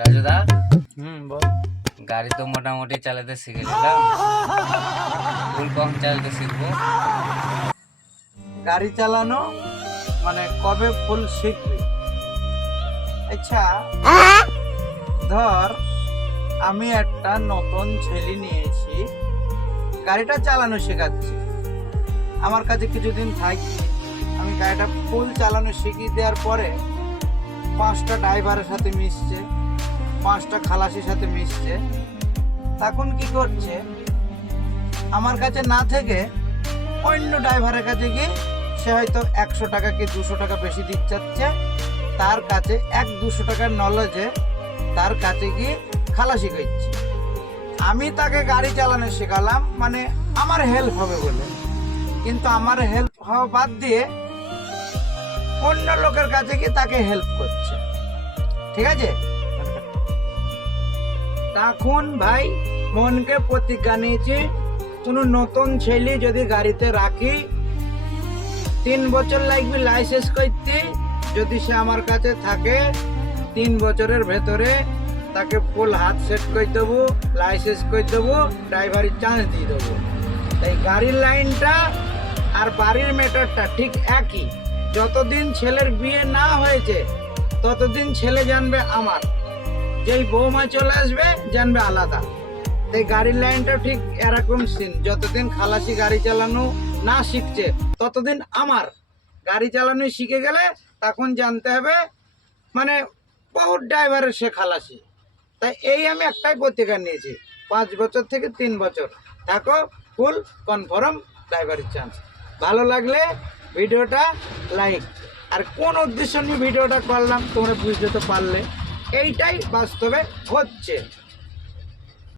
রাজুদা, বল। গাড়ি তো মোটামুটি চালাতে শিখে নিলাম, ফুল কম চালাতে শিখবো। গাড়ি চালানো মানে কবে ফুল শিখবি? আচ্ছা, ধর আমি একটা নতুন ছেলে নিয়েছি, গাড়িটা চালানো শেখাচ্ছি। আমার কাছে কিছুদিন থাকি, আমি গাড়িটা ফুল চালানো শিখিয়ে দেওয়ার পরে 5টা ড্রাইভারের সাথে মিশছে, 5টা খালাসির সাথে মিশছে। তখন কি করছে, আমার কাছে না থেকে অন্য ড্রাইভারের কাছে গিয়ে সে হয়তো 100 টাকা কি 200 টাকা বেশি দিচ্ছে, তার কাছে 100-200 টাকার নলেজে তার কাছে গিয়ে খালাসি করছে। আমি তাকে গাড়ি চালানো শেখালাম মানে আমার হেল্প হবে বলে, কিন্তু আমার হেল্প হওয়া বাদ দিয়ে অন্য লোকের কাছে গিয়ে তাকে হেল্প করছে। ঠিক আছে, তখন ভাই মনকে প্রতিজ্ঞা নিয়েছি, কোনো নতুন ছেলে যদি গাড়িতে রাখি 3 বছর লাগবে লাইসেন্স করতে। যদি সে আমার কাছে থাকে 3 বছরের ভেতরে তাকে ফুল হাত সেট করে দেবো, লাইসেন্স করে দেবো, ড্রাইভারের চান্স দিয়ে দেবো। তাই গাড়ির লাইনটা আর বাড়ির ম্যাটারটা ঠিক একই। যতদিন ছেলের বিয়ে না হয়েছে ততদিন ছেলে জানবে আমার, যেই বৌমা চলে আসবে জানবে আলাদা। তাই গাড়ির লাইনটা ঠিক এরকম সিন, যতদিন খালাসি গাড়ি চালানো না শিখছে ততদিন আমার। গাড়ি চালানো শিখে গেলে তখন জানতে হবে মানে বহুত ড্রাইভারের সে খালাসি। তাই এই আমি একটাই প্রতিজ্ঞা নিয়েছি, 5 বছর থেকে 3 বছর থাকো ফুল কনফার্ম ড্রাইভারের চান্স। ভালো লাগলে ভিডিওটা লাইক। আর কোন উদ্দেশ্য নিয়ে ভিডিওটা করলাম তোমরা বুঝতে তো পারলে, এইটাই বাস্তবে হচ্ছে।